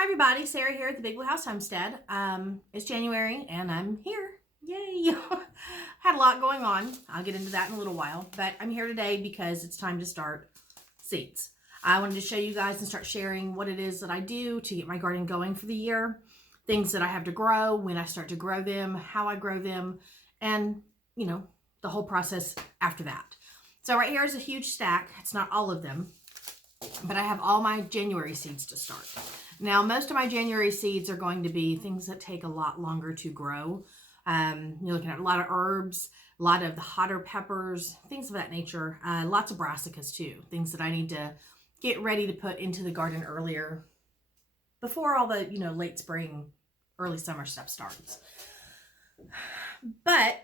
Hi everybody, Sarah here at the Big Blue House Homestead. It's January and I'm here. Yay! Had a lot going on. I'll get into that in a little while, but I'm here today because it's time to start seeds. I wanted to show you guys and start sharing what it is that I do to get my garden going for the year, things that I have to grow, when I start to grow them, how I grow them, and the whole process after that. So right here is a huge stack. It's not all of them, but I have all my January seeds to start. Now, most of my January seeds are going to be things that take a lot longer to grow. You're looking at a lot of herbs, a lot of the hotter peppers, things of that nature. Lots of brassicas too, things that I need to get ready to put into the garden earlier before all the, late spring, early summer stuff starts. But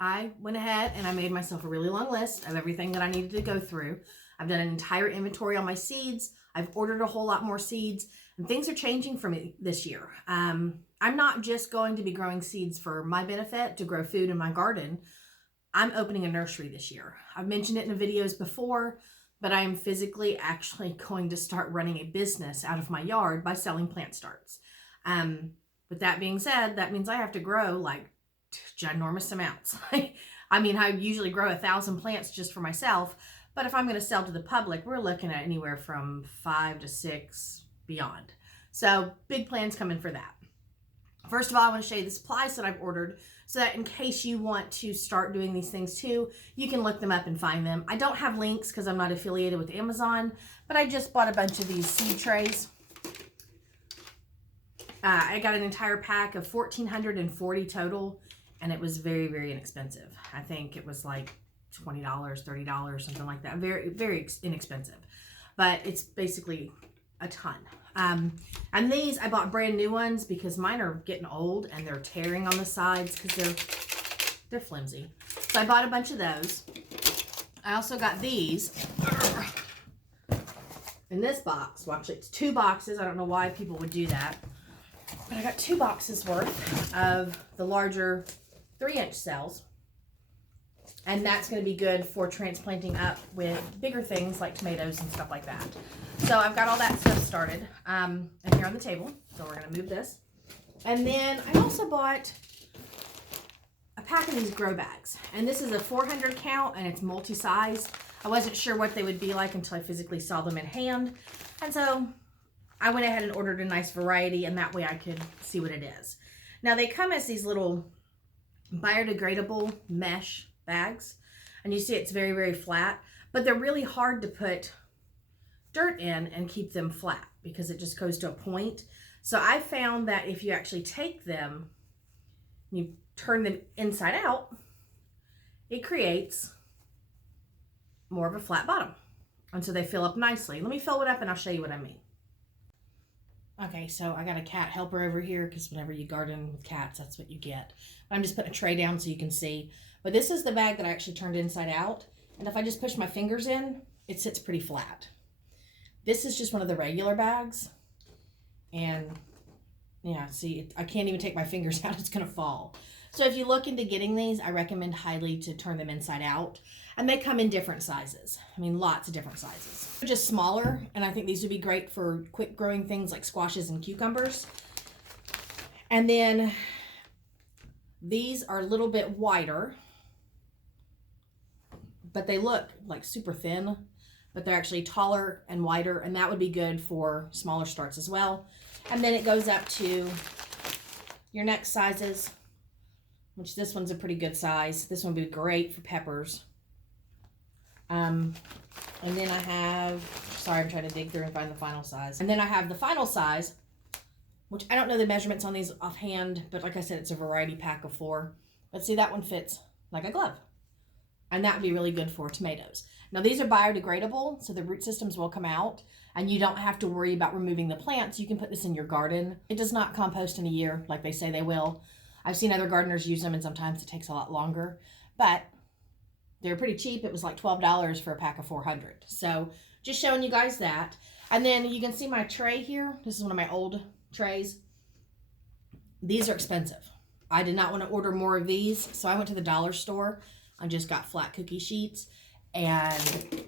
I went ahead and I made myself a really long list of everything that I needed to go through. I've done an entire inventory on my seeds. I've ordered a whole lot more seeds, and things are changing for me this year. I'm not just going to be growing seeds for my benefit to grow food in my garden. I'm opening a nursery this year. I've mentioned it in the videos before, but I am physically actually going to start running a business out of my yard by selling plant starts. With that being said, that means I have to grow like ginormous amounts. I mean, I usually grow 1,000 plants just for myself. But if I'm going to sell to the public, we're looking at anywhere from 5 to 6 beyond. So big plans coming for that. First of all, I want to show you the supplies that I've ordered so that in case you want to start doing these things too, you can look them up and find them. I don't have links because I'm not affiliated with Amazon, but I just bought a bunch of these seed trays. I got an entire pack of 1,440 total, and it was very, very inexpensive. I think it was like $20, $30, something like that. Very, very inexpensive, but it's basically a ton. And these, I bought brand new ones because mine are getting old and they're tearing on the sides because they're flimsy. So I bought a bunch of those. I also got these in this box. Well, actually, it's 2 boxes. I don't know why people would do that, but I got 2 boxes worth of the larger 3-inch cells. And that's going to be good for transplanting up with bigger things like tomatoes and stuff like that. So I've got all that stuff started and here on the table. So we're going to move this. And then I also bought a pack of these grow bags. And this is a 400 count and it's multi-size. I wasn't sure what they would be like until I physically saw them in hand. And so I went ahead and ordered a nice variety, and that way I could see what it is. Now they come as these little biodegradable mesh bags, and you see it's very, very flat, but they're really hard to put dirt in and keep them flat because it just goes to a point. So I found that if you actually take them, you turn them inside out, it creates more of a flat bottom, and so they fill up nicely. Let me fill it up and I'll show you what I mean. Okay, so I got a cat helper over here because whenever you garden with cats, that's what you get. I'm just putting a tray down so you can see. But this is the bag that I actually turned inside out. And if I just push my fingers in, it sits pretty flat. This is just one of the regular bags. And yeah, see, I can't even take my fingers out. It's going to fall. So if you look into getting these, I recommend highly to turn them inside out. And they come in different sizes. I mean, lots of different sizes. They're just smaller, and I think these would be great for quick growing things like squashes and cucumbers. And then these are a little bit wider, but they look like super thin, but they're actually taller and wider, and that would be good for smaller starts as well. And then it goes up to your next sizes, which this one's a pretty good size. This one would be great for peppers. And then I have, sorry, I'm trying to dig through and find the final size. And then I have the final size, which I don't know the measurements on these offhand, but like I said, it's a variety pack of 4. But see, that one fits like a glove. And that would be really good for tomatoes. Now these are biodegradable, so the root systems will come out and you don't have to worry about removing the plants. You can put this in your garden. It does not compost in a year like they say they will. I've seen other gardeners use them and sometimes it takes a lot longer, but they're pretty cheap. It was like $12 for a pack of 400. So just showing you guys that. And then you can see my tray here. This is one of my old trays. These are expensive. I did not want to order more of these, so I went to the dollar store. I just got flat cookie sheets, and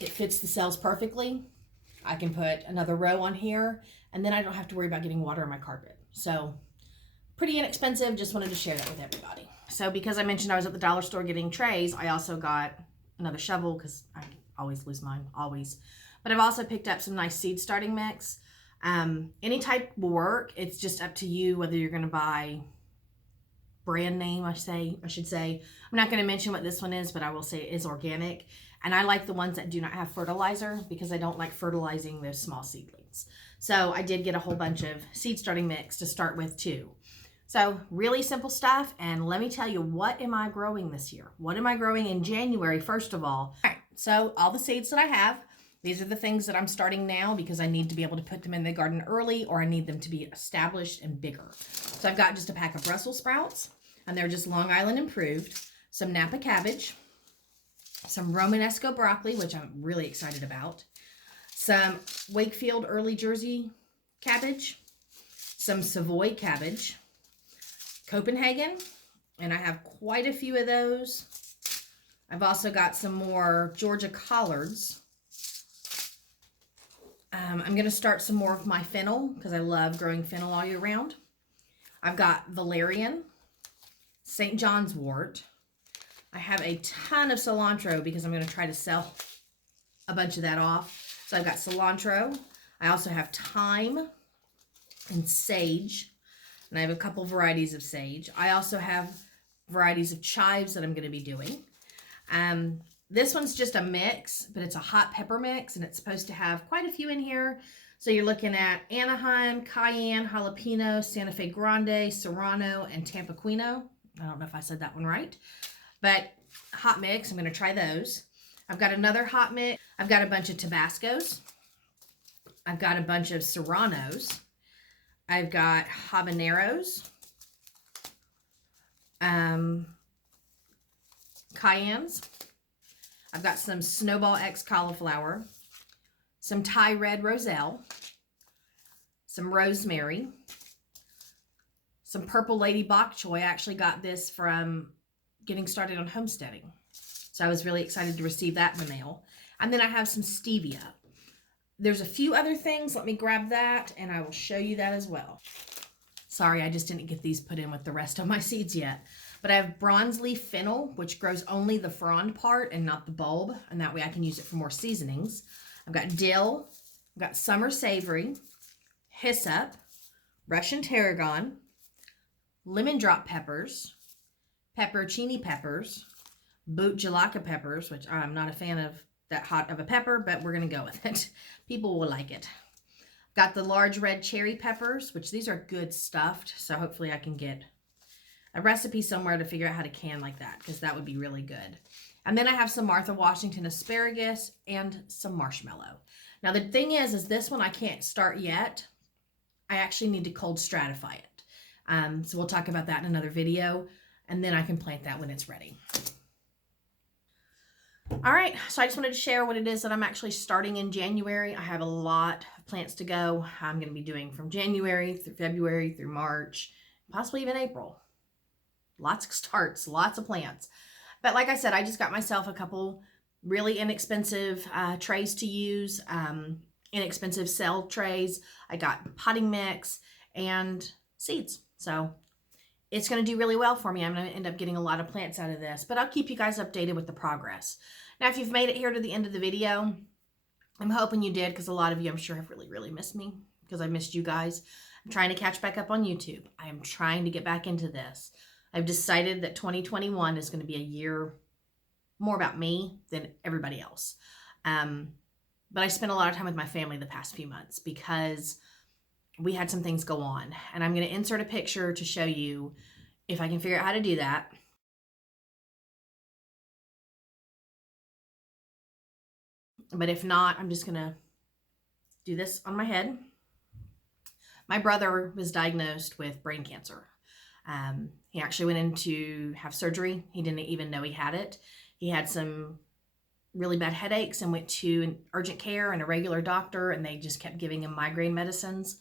it fits the cells perfectly. I can put another row on here, and then I don't have to worry about getting water on my carpet. So pretty inexpensive. Just wanted to share that with everybody. So because I mentioned I was at the dollar store getting trays, I also got another shovel because I always lose mine, always. But I've also picked up some nice seed starting mix. Any type will work. It's just up to you whether you're going to buy brand name, I should say. I'm not going to mention what this one is, but I will say it is organic. And I like the ones that do not have fertilizer because I don't like fertilizing those small seedlings. So I did get a whole bunch of seed starting mix to start with too. So really simple stuff. And let me tell you, what am I growing this year? What am I growing in January, first of all? All right, so all the seeds that I have, these are the things that I'm starting now because I need to be able to put them in the garden early, or I need them to be established and bigger. So I've got just a pack of Brussels sprouts, and they're just Long Island improved, some Napa cabbage, some Romanesco broccoli, which I'm really excited about, some Wakefield Early Jersey cabbage, some Savoy cabbage, Copenhagen, and I have quite a few of those. I've also got some more Georgia collards. I'm going to start some more of my fennel because I love growing fennel all year round. I've got valerian, St. John's wort. I have a ton of cilantro because I'm going to try to sell a bunch of that off. So I've got cilantro. I also have thyme and sage. And I have a couple varieties of sage. I also have varieties of chives that I'm going to be doing. This one's just a mix, but it's a hot pepper mix, and it's supposed to have quite a few in here. So you're looking at Anaheim, Cayenne, Jalapeno, Santa Fe Grande, Serrano, and Tampiquino. I don't know if I said that one right, but hot mix. I'm going to try those. I've got another hot mix. I've got a bunch of Tabascos. I've got a bunch of Serranos. I've got habaneros, cayennes. I've got some Snowball X cauliflower, some Thai red roselle, some rosemary, some purple lady bok choy. I actually got this from getting started on homesteading. So I was really excited to receive that in the mail. And then I have some stevia. There's a few other things. Let me grab that and I will show you that as well. Sorry, I just didn't get these put in with the rest of my seeds yet. But I have bronze leaf fennel, which grows only the frond part and not the bulb. And that way I can use it for more seasonings. I've got dill. I've got summer savory, hyssop, Russian tarragon, lemon drop peppers, pepperoncini peppers, boot jalaka peppers, which I'm not a fan of that hot of a pepper, but we're going to go with it. People will like it. Got the large red cherry peppers, which these are good stuffed. So hopefully I can get a recipe somewhere to figure out how to can like that, because that would be really good. And then I have some Martha Washington asparagus and some marshmallow. Now the thing is this one I can't start yet. I actually need to cold stratify it. So we'll talk about that in another video, and then I can plant that when it's ready. All right, so I just wanted to share what it is that I'm actually starting in January. I have a lot of plants to go. I'm going to be doing from January through February through March, possibly even April. Lots of starts, lots of plants. But like I said, I just got myself a couple really inexpensive trays to use, inexpensive cell trays. I got potting mix and seeds. So it's going to do really well for me. I'm going to end up getting a lot of plants out of this, but I'll keep you guys updated with the progress. Now, if you've made it here to the end of the video, I'm hoping you did, because a lot of you, I'm sure, have really missed me, because I missed you guys. I'm trying to catch back up on YouTube. I am trying to get back into this. I've decided that 2021 is going to be a year more about me than everybody else. But I spent a lot of time with my family the past few months because we had some things go on. And I'm going to insert a picture to show you if I can figure out how to do that. But if not, I'm just going to do this on my head. My brother was diagnosed with brain cancer. He actually went in to have surgery. He didn't even know he had it. He had some really bad headaches and went to an urgent care and a regular doctor, and they just kept giving him migraine medicines.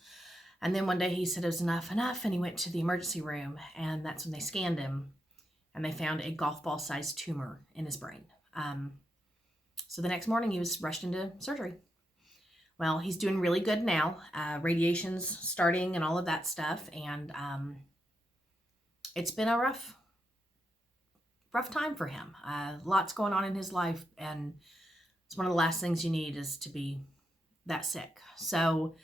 And then one day he said it was enough, and he went to the emergency room, and that's when they scanned him, and they found a golf ball sized tumor in his brain. So the next morning he was rushed into surgery. Well, he's doing really good now. Radiation's starting and all of that stuff. And it's been a rough time for him. Lots going on in his life. And it's one of the last things you need is to be that sick. So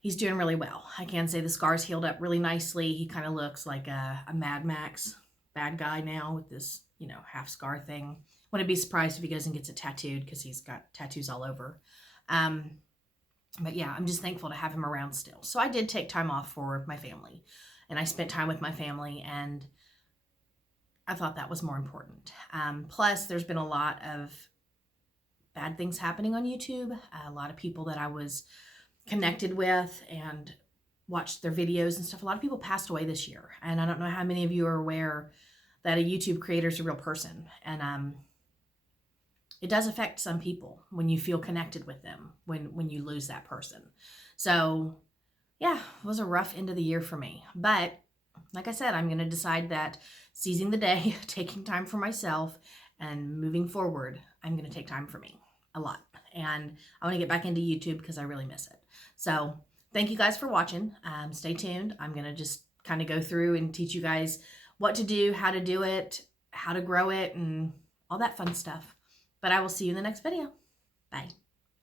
he's doing really well. I can say the scar's healed up really nicely. He kind of looks like a Mad Max bad guy now with this, you know, half scar thing. Wouldn't be surprised if he goes and gets it tattooed because he's got tattoos all over. But yeah, I'm just thankful to have him around still. So I did take time off for my family, and I spent time with my family, and I thought that was more important. Plus, there's been a lot of bad things happening on YouTube. A lot of people that I was connected with and watched their videos and stuff. A lot of people passed away this year, and I don't know how many of you are aware that a YouTube creator is a real person, and it does affect some people when you feel connected with them, when you lose that person. So yeah, it was a rough end of the year for me. But like I said, I'm going to decide that seizing the day, taking time for myself, and moving forward, I'm going to take time for me a lot. And I want to get back into YouTube because I really miss it. So thank you guys for watching. Stay tuned. I'm going to just kind of go through and teach you guys what to do, how to do it, how to grow it, and all that fun stuff. But I will see you in the next video. Bye.